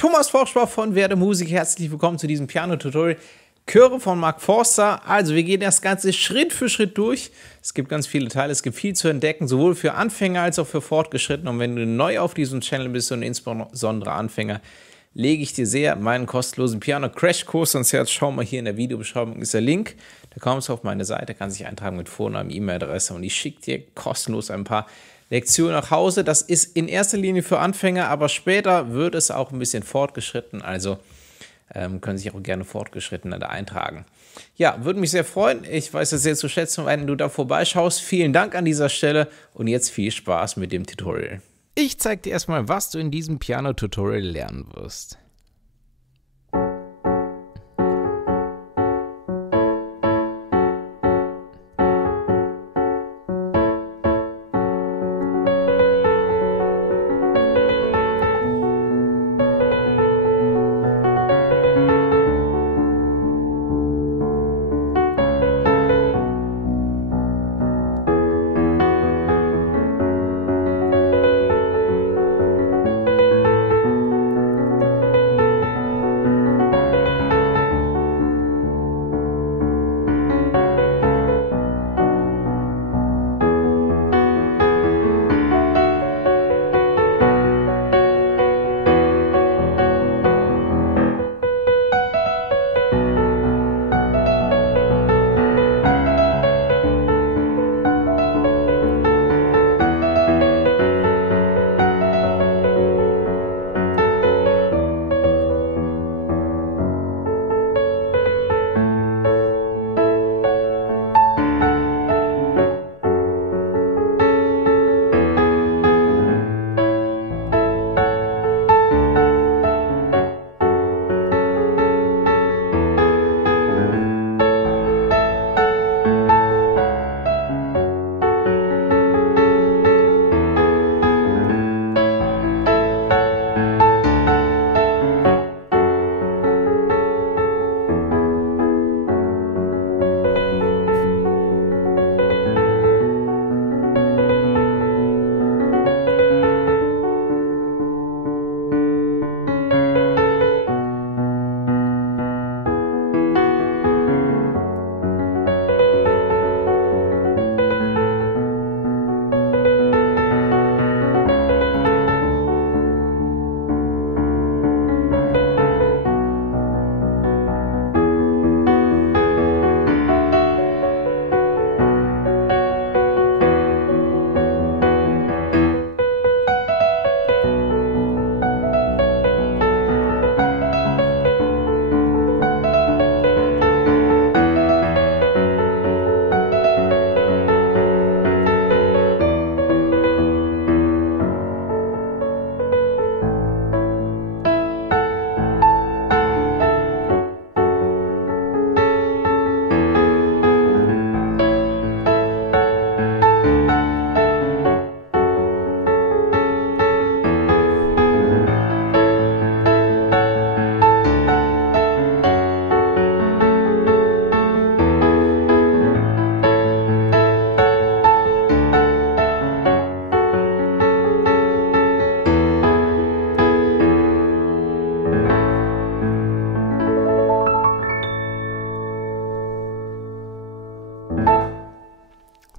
Thomas Forschbach von Werde Musik, herzlich willkommen zu diesem Piano-Tutorial. Chöre von Mark Forster. Also wir gehen das Ganze Schritt für Schritt durch. Es gibt ganz viele Teile, es gibt viel zu entdecken, sowohl für Anfänger als auch für Fortgeschrittene. Und wenn du neu auf diesem Channel bist und insbesondere Anfänger, lege ich dir sehr meinen kostenlosen Piano-Crash-Kurs ans Herz. Schau mal, hier in der Videobeschreibung ist der Link. Da kommst du auf meine Seite, kannst dich eintragen mit Vornamen, E-Mail-Adresse und ich schicke dir kostenlos ein paar Lektionen nach Hause. Das ist in erster Linie für Anfänger, aber später wird es auch ein bisschen fortgeschritten, also können sich auch gerne Fortgeschrittene da eintragen. Ja, würde mich sehr freuen. Ich weiß es sehr zu schätzen, wenn du da vorbeischaust. Vielen Dank an dieser Stelle und jetzt viel Spaß mit dem Tutorial. Ich zeige dir erstmal, was du in diesem Piano-Tutorial lernen wirst.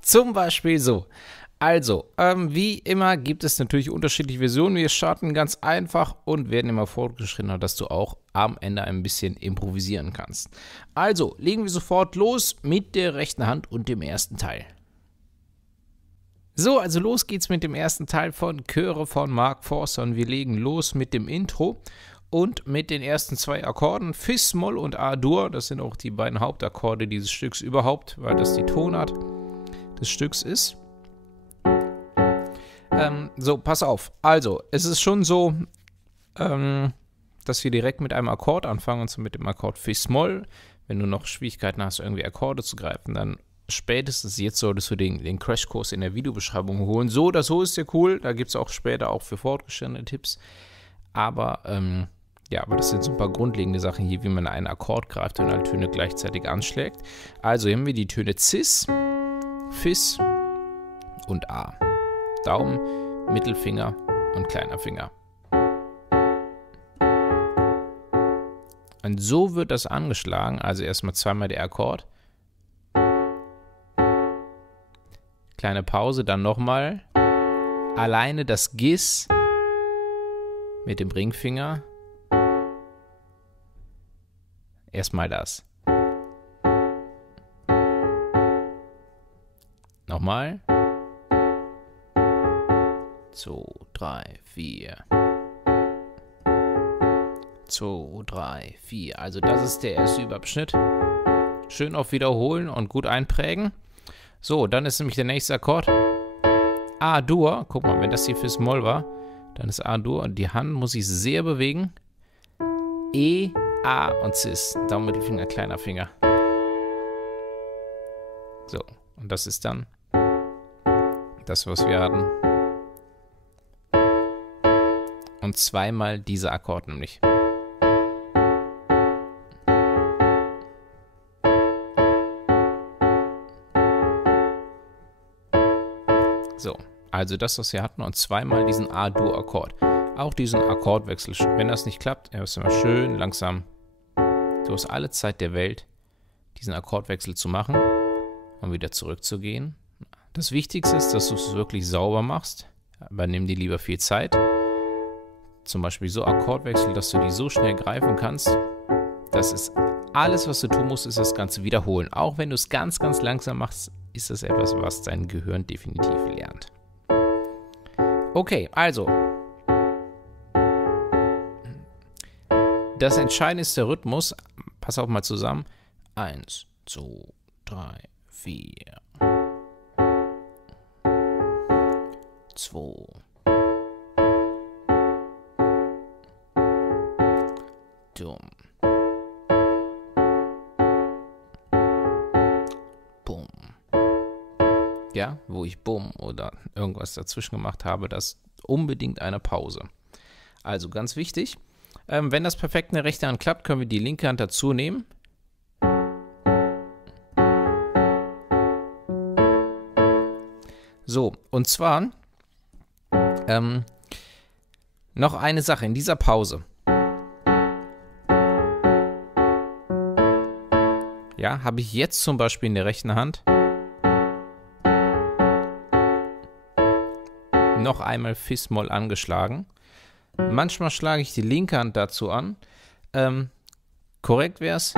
Zum Beispiel so. Also, wie immer gibt es natürlich unterschiedliche Versionen. Wir starten ganz einfach und werden immer fortgeschrittener, dass du auch am Ende ein bisschen improvisieren kannst. Also, legen wir sofort los mit der rechten Hand und dem ersten Teil. So, also los geht's mit dem ersten Teil von Chöre von Mark Forster und wir legen los mit dem Intro und mit den ersten zwei Akkorden, Fis, Moll und A-Dur. Das sind auch die beiden Hauptakkorde dieses Stücks überhaupt, weil das die Tonart des Stücks ist. So, pass auf. Also, es ist schon so, dass wir direkt mit einem Akkord anfangen, und zwar mit dem Akkord Fis-Moll. Wenn du noch Schwierigkeiten hast, irgendwie Akkorde zu greifen, dann spätestens jetzt solltest du den Crashkurs in der Videobeschreibung holen. So oder so ist der cool. Da gibt es auch später auch für fortgeschrittene Tipps. Aber, ja, aber das sind so ein paar grundlegende Sachen hier, wie man einen Akkord greift und alle Töne gleichzeitig anschlägt. Also hier haben wir die Töne Cis, Fis und A. Daumen, Mittelfinger und kleiner Finger. Und so wird das angeschlagen, also erstmal zweimal der Akkord. Kleine Pause, dann nochmal. Alleine das Gis mit dem Ringfinger. Erstmal das. Nochmal. 2, 3, 4. 2, 3, 4. Also das ist der erste Überabschnitt. Schön auf Wiederholen und gut einprägen. So, dann ist nämlich der nächste Akkord. A-Dur. Guck mal, wenn das hier fürs Moll war, dann ist A-Dur. Und die Hand muss ich sehr bewegen. E, A und Cis. Daumen, Mittelfinger, kleiner Finger. So, und das ist dann das, was wir hatten. Und zweimal dieser Akkord nämlich. So, also das, was wir hatten, und zweimal diesen A-Dur-Akkord. Auch diesen Akkordwechsel. Wenn das nicht klappt, ist immer schön langsam. Du hast alle Zeit der Welt, diesen Akkordwechsel zu machen und wieder zurückzugehen. Das Wichtigste ist, dass du es wirklich sauber machst, aber nimm dir lieber viel Zeit. Zum Beispiel so Akkordwechsel, dass du die so schnell greifen kannst. Das ist alles, was du tun musst, ist das Ganze wiederholen. Auch wenn du es ganz, ganz langsam machst, ist das etwas, was dein Gehirn definitiv lernt. Okay, also. Das Entscheidende ist der Rhythmus. Pass auf mal zusammen. 1, 2, 3, 4. 2. Dumm. Bumm. Ja, wo ich Bumm oder irgendwas dazwischen gemacht habe, das ist unbedingt eine Pause. Also ganz wichtig. Wenn das perfekt in der rechten Hand klappt, können wir die linke Hand dazu nehmen. So, und zwar noch eine Sache in dieser Pause. Ja, habe ich jetzt zum Beispiel in der rechten Hand noch einmal Fis-Moll angeschlagen. Manchmal schlage ich die linke Hand dazu an. Korrekt wäre es.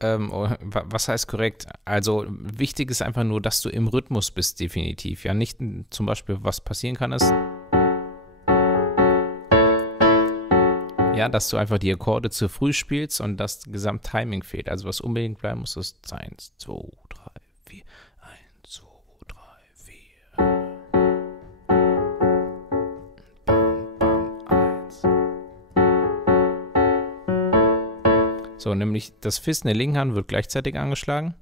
Was heißt korrekt? Also wichtig ist einfach nur, dass du im Rhythmus bist, definitiv. Ja, nicht zum Beispiel, was passieren kann, ist, ja, dass du einfach die Akkorde zu früh spielst und das Gesamttiming fehlt. Also was unbedingt bleiben muss, ist 1, 2, 3, 4, 1, 2, 3, 4. Bam, bam, 1. So, nämlich das Fis in der linken Hand wird gleichzeitig angeschlagen.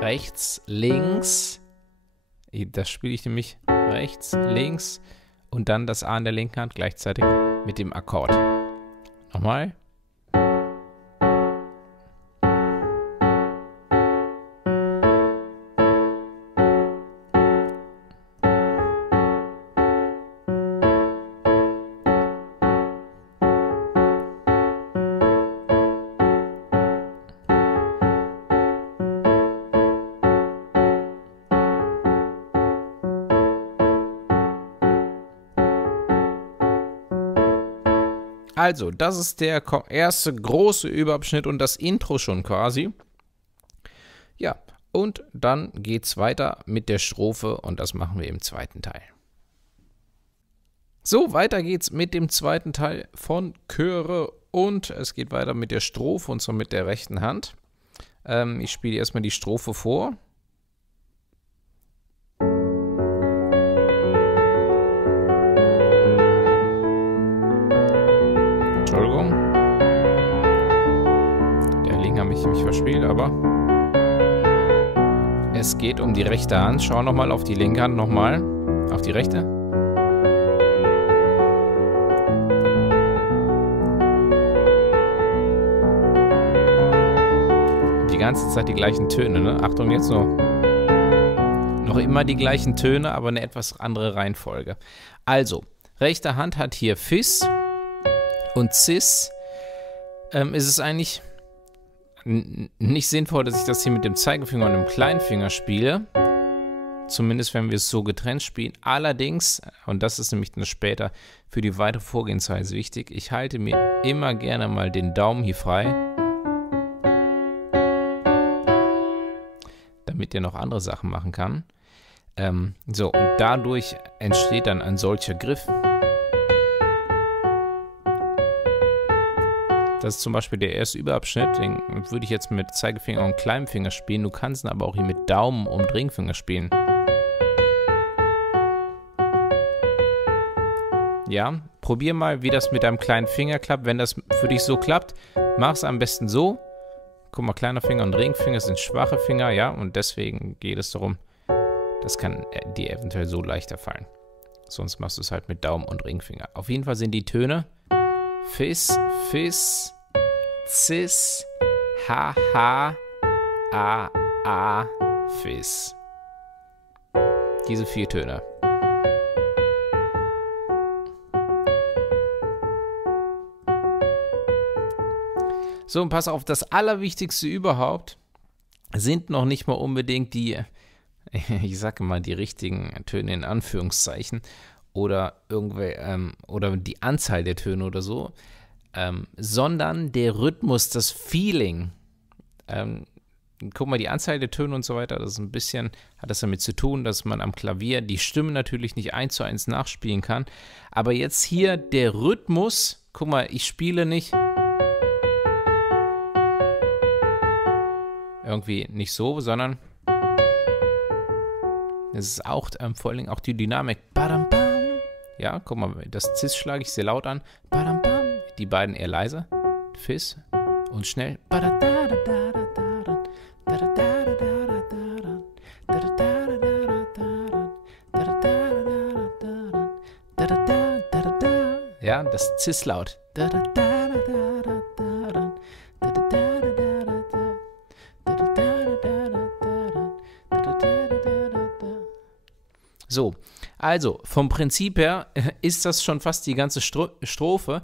Rechts, links. Das spiele ich nämlich rechts, links. Und dann das A in der linken Hand gleichzeitig mit dem Akkord. Nochmal. Also, das ist der erste große Überabschnitt und das Intro schon quasi. Ja, und dann geht's weiter mit der Strophe und das machen wir im zweiten Teil. So, weiter geht's mit dem zweiten Teil von Chöre und es geht weiter mit der Strophe und zwar mit der rechten Hand. Ich spiele erstmal die Strophe vor. Entschuldigung. Der Link habe ich mich verspielt, aber es geht um die rechte Hand. Schau nochmal auf die linke Hand, nochmal auf die rechte. Die ganze Zeit die gleichen Töne, ne? Achtung, jetzt noch Noch immer die gleichen Töne, aber eine etwas andere Reihenfolge. Also, rechte Hand hat hier Fis und Cis. Ist es eigentlich nicht sinnvoll, dass ich das hier mit dem Zeigefinger und dem Kleinfinger spiele. Zumindest, wenn wir es so getrennt spielen. Allerdings, und das ist nämlich dann später für die weitere Vorgehensweise wichtig, ich halte mir immer gerne mal den Daumen hier frei, damit er noch andere Sachen machen kann. So, und dadurch entsteht dann ein solcher Griff. Das ist zum Beispiel der erste Überabschnitt, den würde ich jetzt mit Zeigefinger und Kleinfinger spielen. Du kannst ihn aber auch hier mit Daumen und Ringfinger spielen. Ja, probier mal, wie das mit deinem kleinen Finger klappt. Wenn das für dich so klappt, mach es am besten so. Guck mal, kleiner Finger und Ringfinger sind schwache Finger, ja, und deswegen geht es darum, das kann dir eventuell so leichter fallen. Sonst machst du es halt mit Daumen und Ringfinger. Auf jeden Fall sind die Töne Fis, Fis, Cis, Ha, Ha, A, A, Fis. Diese 4 Töne. So, und pass auf, das Allerwichtigste überhaupt sind noch nicht mal unbedingt die, ich sage mal, die richtigen Töne in Anführungszeichen oder oder die Anzahl der Töne oder so, sondern der Rhythmus, das Feeling. Guck mal, die Anzahl der Töne und so weiter, das ist ein bisschen, hat das damit zu tun, dass man am Klavier die Stimme natürlich nicht 1:1 nachspielen kann. Aber jetzt hier der Rhythmus, guck mal, ich spiele nicht irgendwie nicht so, sondern es ist auch vor allen Dingen auch die Dynamik. Badam, bam. Ja, guck mal, das Cis schlage ich sehr laut an. Badam, bam. Die beiden eher leise. Fis und schnell. Ja, das Cis laut. So, also vom Prinzip her ist das schon fast die ganze Strophe.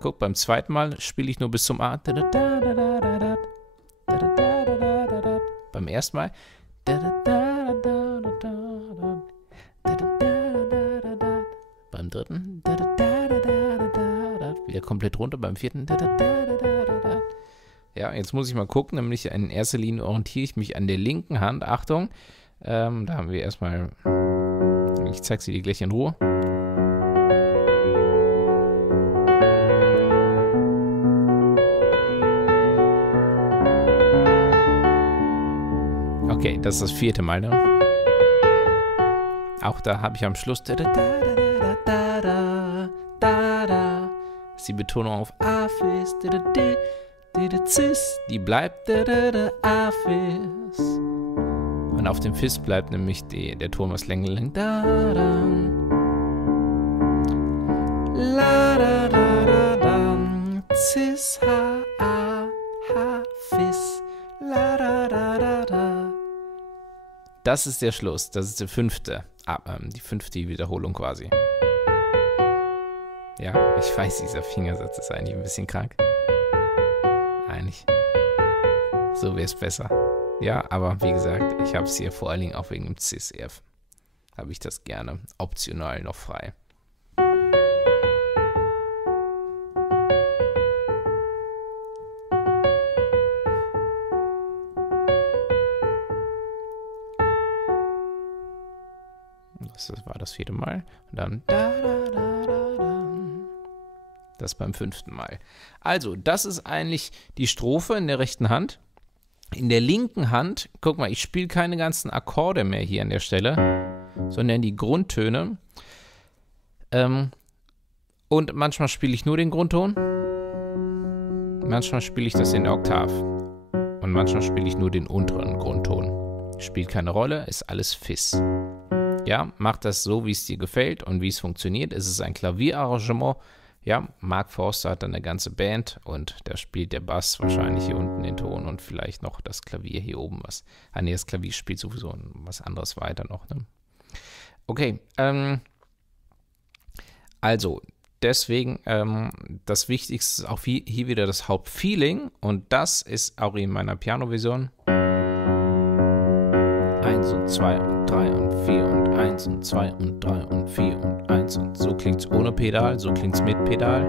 Guck, beim zweiten Mal spiele ich nur bis zum A. Beim ersten Mal. Beim dritten. Wieder komplett runter. Beim vierten. Ja, jetzt muss ich mal gucken, nämlich in erster Linie orientiere ich mich an der linken Hand. Achtung, da haben wir erstmal, ich zeige sie dir gleich in Ruhe. Okay, das ist das 4. Mal, ne? Auch da habe ich am Schluss ist die Betonung auf A-Fis, Cis, die bleibt A-Fis. Und auf dem Fis bleibt nämlich der Ton was länger. Cis, Ha, A, Ha, Fis, Das ist der Schluss. Das ist die 5. Die 5. Wiederholung quasi. Ja, ich weiß, dieser Fingersatz ist eigentlich ein bisschen krank. Eigentlich. So wäre es besser. Ja, aber wie gesagt, ich habe es hier vor allen Dingen auch wegen dem Cis-F. Habe ich das gerne optional noch frei. Das war das 4. Mal. Und dann das beim 5. Mal. Also, das ist eigentlich die Strophe in der rechten Hand. In der linken Hand, guck mal, ich spiele keine ganzen Akkorde mehr hier an der Stelle, sondern die Grundtöne. Und manchmal spiele ich nur den Grundton. Manchmal spiele ich das in der Oktav. Und manchmal spiele ich nur den unteren Grundton. Spielt keine Rolle, ist alles Fis. Ja, mach das so, wie es dir gefällt und wie es funktioniert. Es ist ein Klavierarrangement. ja, Mark Forster hat dann eine ganze Band und da spielt der Bass wahrscheinlich hier unten den Ton und vielleicht noch das Klavier hier oben was. Nee, das Klavier spielt sowieso was anderes weiter noch, ne? Okay, also deswegen das Wichtigste ist auch hier wieder das Hauptfeeling und das ist auch in meiner Piano-Version 1 und 2 und 3 und 4 und 1 und 2 und 3 und 4 und 1 und so klingt es ohne Pedal, so klingt es mit Pedal.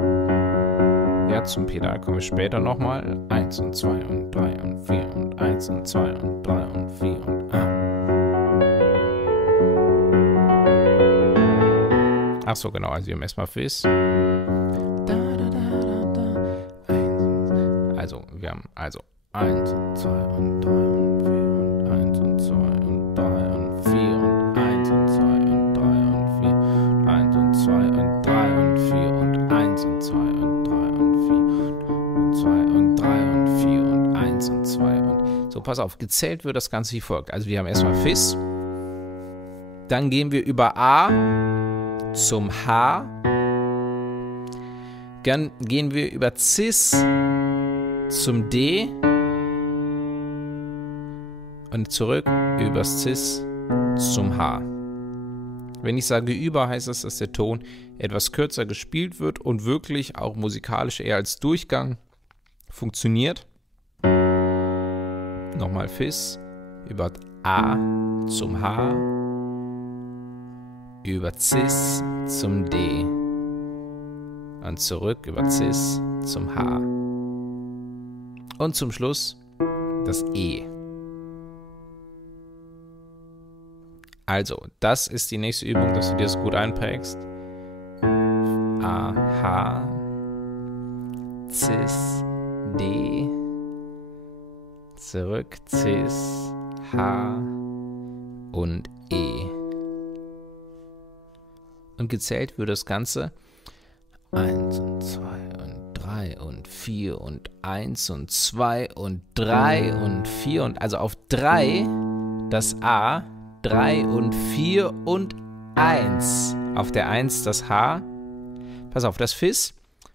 Ja, zum Pedal kommen wir später nochmal. 1 und 2 und 3 und 4 und 1 und 2 und 3 und 4 und Ach so, genau, also wir haben erstmal Fizz. Also, wir haben 1 und 2 und 3 und 4 und 1 und 2 und 3 und 4 und 1 und 2 und 3 und 4 und 1 und 2 und 3 und 4 und 1 und 2 und 3 und 4 und 2 und 3 und 4 und 1 und 2 und so, pass auf, gezählt wird das Ganze wie folgt. Also wir haben erstmal Fizz, dann gehen wir über A zum H, dann gehen wir über Cis zum D und zurück übers Cis zum H. Wenn ich sage über, heißt das, dass der Ton etwas kürzer gespielt wird und wirklich auch musikalisch eher als Durchgang funktioniert. Nochmal Fizz, über A zum H, über Cis zum D und zurück über Cis zum H. Und zum Schluss das E. Also, das ist die nächste Übung, dass du dir das gut einprägst. A, H, Cis, D, zurück, Cis, H und E. Und gezählt wird das Ganze 1 und 2 und 3 und 4 und 1 und 2 und 3 und 4 und also auf 3 das A, 3 und 4 und 1. Auf der 1 das H. Pass auf, das Fizz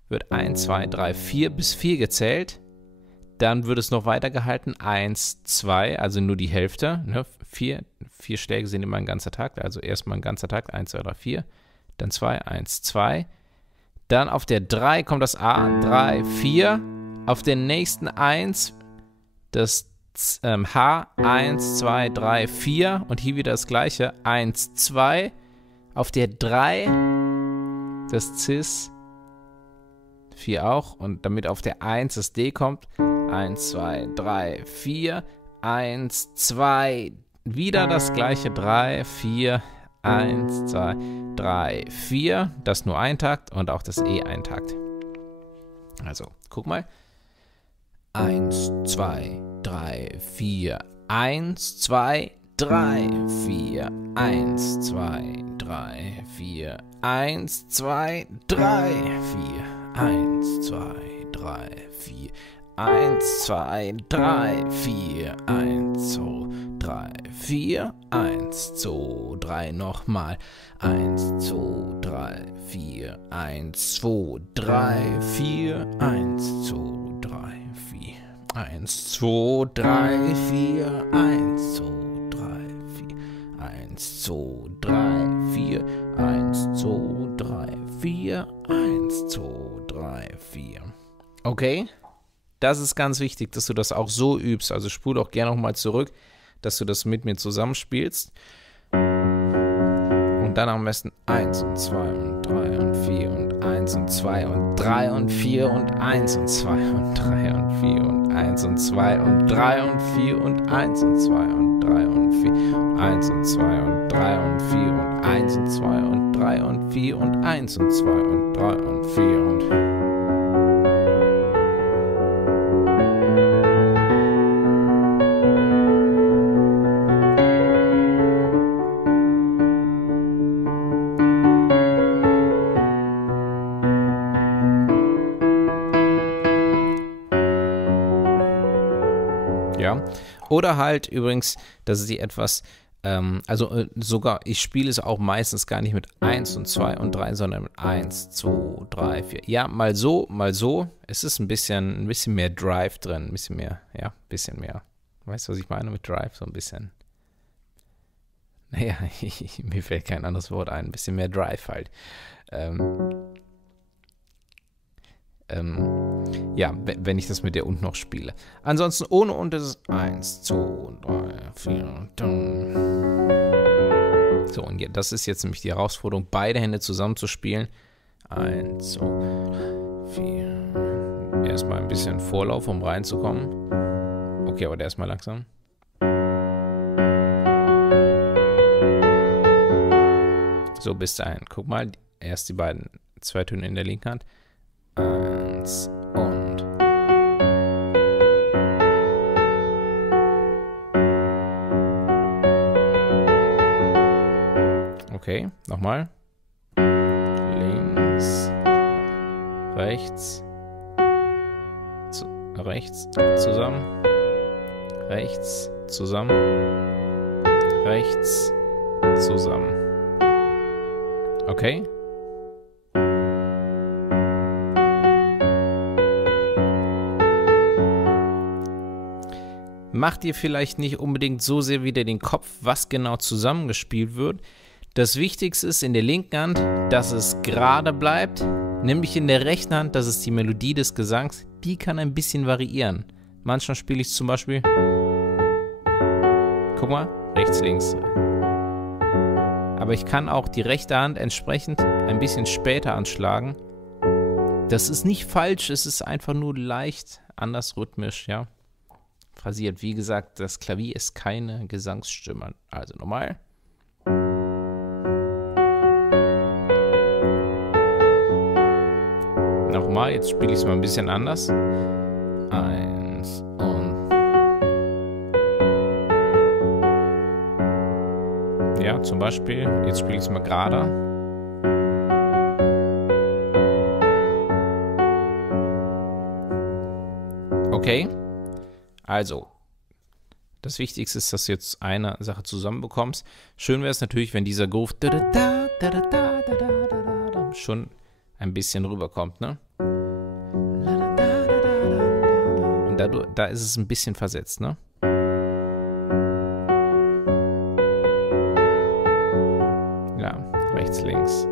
wird 1, 2, 3, 4 bis 4 gezählt. Dann wird es noch weitergehalten. 1, 2, also nur die Hälfte. Ne? 4 Schläge sind immer ein ganzer Takt. Also erstmal ein ganzer Takt. 1, 2, 3, 4. Dann 2, 1, 2. Dann auf der 3 kommt das A, 3, 4. Auf der nächsten 1 das H, 1, 2, 3, 4. Und hier wieder das gleiche. 1, 2. Auf der 3 das Cis. 4 auch. Und damit auf der 1 das D kommt. 1, 2, 3, 4. 1, 2. Wieder das gleiche. 3, 4. 1, 2, 3, 4. Das nur ein Takt und auch das E ein Takt. Also, guck mal. 1, 2, 3, 4. 1, 2, 3, 4. 1, 2, 3, 4. 1, 2, 3, 4. 1, 2, 3, 4. 1, 2, 3, 4. 1, 2, 3, 4. 1, 2, 3. Nochmal. 1, 2, 3, 4. 1, 2, 3, 4. 1, 2, 3, 4. 1, 2, 3, 4. 1, 2, 3, 4. 1, 2, 3, 4. 1, 2, 3, 4. 1, 2, 3, 4. Okay? Das ist ganz wichtig, dass du das auch so übst. Also spul auch gerne nochmal zurück, dass du das mit mir zusammenspielst. Und dann am besten 1 und 2 und 3 und 4 und 1 und 2 und 3 und 4 und 1 und 2 und 3 und 4 und 1 und 2 und 3 und 4 und 1 und 2 und 3 und 4 und 1 und 2 und 3 und 4 und 1 und 2 und 3 und 4 und 1 und 2 und 3 und 4 und ja. Oder halt übrigens, dass es die etwas Sogar, ich spiele es auch meistens gar nicht mit 1 und 2 und 3, sondern mit 1, 2, 3, 4. Ja, mal so, mal so. Es ist ein bisschen mehr Drive drin, ein bisschen mehr, ja, ein bisschen mehr. Weißt du, was ich meine mit Drive? So ein bisschen. Naja, mir fällt kein anderes Wort ein. Ein bisschen mehr Drive halt. Ja, wenn ich das mit der und noch spiele. Ansonsten ohne und ist es 1, 2, 3, 4. So, und das ist jetzt nämlich die Herausforderung, beide Hände zusammen zu spielen. 1, 2, 4. Erstmal ein bisschen Vorlauf, um reinzukommen. Okay, aber der erstmal langsam. So, bis dahin. Guck mal, erst die beiden zwei Töne in der linken Hand. 1 und. Okay, nochmal. Links, rechts, rechts, zusammen, rechts, zusammen, rechts, zusammen. Okay? Macht ihr vielleicht nicht unbedingt so sehr wieder den Kopf, was genau zusammengespielt wird. Das Wichtigste ist in der linken Hand, dass es gerade bleibt, nämlich in der rechten Hand, das ist die Melodie des Gesangs, die kann ein bisschen variieren. Manchmal spiele ich zum Beispiel, guck mal, rechts, links. Aber ich kann auch die rechte Hand entsprechend ein bisschen später anschlagen. Das ist nicht falsch, es ist einfach nur leicht anders rhythmisch, ja. Phrasiert. Wie gesagt, das Klavier ist keine Gesangsstimme. Also nochmal. Nochmal, jetzt spiele ich es mal ein bisschen anders. 1 und. Ja, zum Beispiel, jetzt spiele ich es mal gerade. Okay. Also, das Wichtigste ist, dass du jetzt eine Sache zusammenbekommst. Schön wäre es natürlich, wenn dieser Groove schon ein bisschen rüberkommt, ne? Und da ist es ein bisschen versetzt, ne? Ja, rechts, links.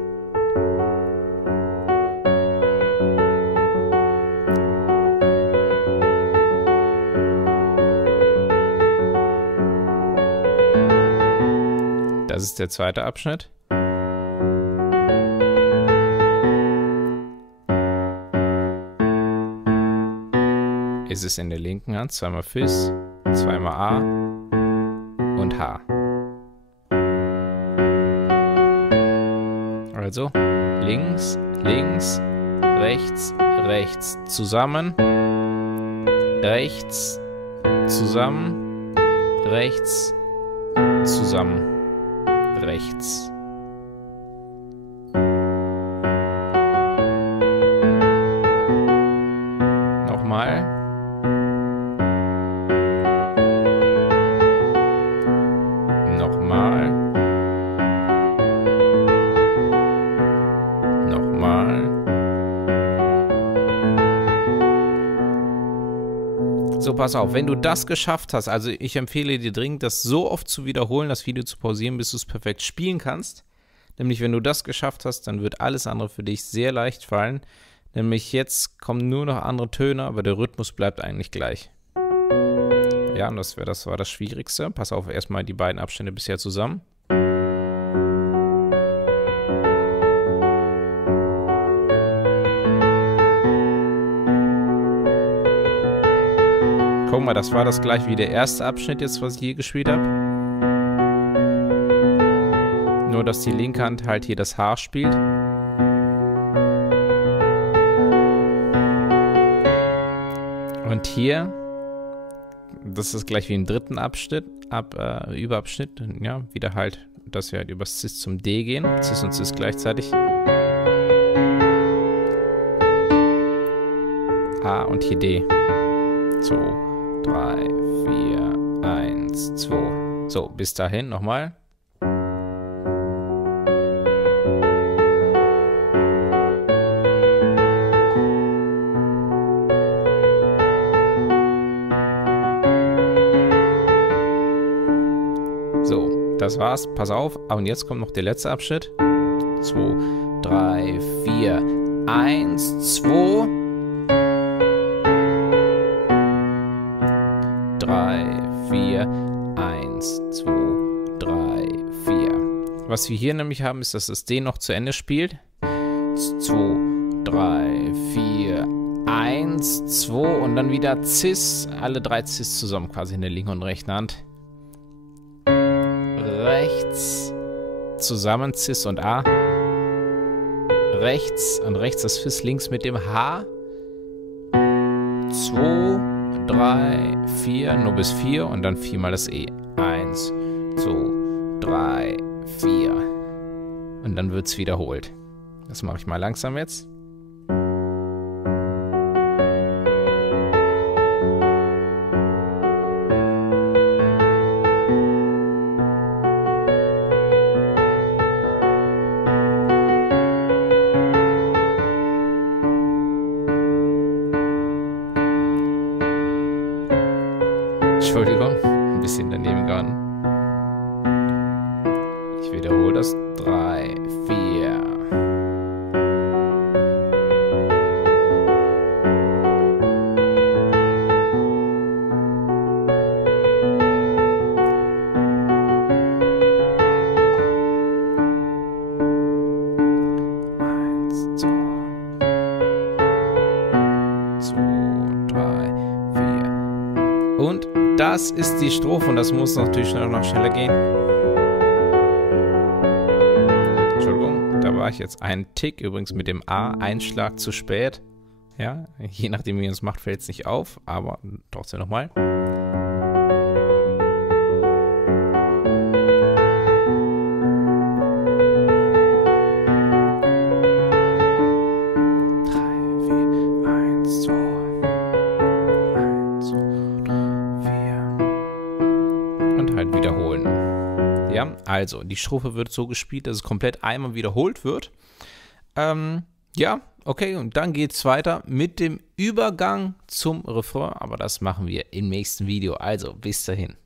Das ist der zweite Abschnitt. Es ist in der linken Hand, zweimal Fis, zweimal A und H. Also links, links, rechts, rechts, zusammen, rechts, zusammen, rechts, zusammen. Rechts. Nochmal. Nochmal. Nochmal. So, pass auf, wenn du das geschafft hast, also ich empfehle dir dringend, das so oft zu wiederholen, das Video zu pausieren, bis du es perfekt spielen kannst. Nämlich, wenn du das geschafft hast, dann wird alles andere für dich sehr leicht fallen. Nämlich jetzt kommen nur noch andere Töne, aber der Rhythmus bleibt eigentlich gleich. Ja, und das war das Schwierigste. Pass auf, erstmal die beiden Abstände bisher zusammen. Guck mal, das war das gleich wie der erste Abschnitt jetzt, was ich hier gespielt habe. Nur, dass die linke Hand halt hier das H spielt. Und hier, das ist gleich wie im dritten Abschnitt, Überabschnitt, ja, wieder halt, dass wir halt über Cis zum D gehen, Cis und Cis gleichzeitig. A und hier D. 2, 3, 4, 1, 2, So, bis dahin nochmal. So, das war's. Pass auf. Und jetzt kommt noch der letzte Abschnitt. 2, 3, 4, 1, 2, 3, 4, 1, 2, 3, 4. Was wir hier nämlich haben, ist, dass es den noch zu Ende spielt. 2, 3, 4, 1, 2 und dann wieder Cis. Alle 3 Cis zusammen, quasi in der linken und rechten Hand. Rechts zusammen Cis und A. Rechts und rechts das Fis, links mit dem H. 2, 3, 4, nur bis 4 und dann 4 mal das E. 1, 2, 3, 4. Und dann wird es wiederholt. Das mache ich mal langsam jetzt. Entschuldigung, ein bisschen daneben gegangen. Ich wiederhole das. 3, 4. Und das ist die Strophe und das muss natürlich noch schneller gehen. Entschuldigung, da war ich jetzt einen Tick, übrigens mit dem A, ein Schlag zu spät. Ja, je nachdem wie man es macht, fällt es nicht auf, aber trotzdem nochmal. Und halt wiederholen. Ja, also die Strophe wird so gespielt, dass es komplett einmal wiederholt wird. Ja, okay, und dann geht es weiter mit dem Übergang zum Refrain, aber das machen wir im nächsten Video. Also, bis dahin.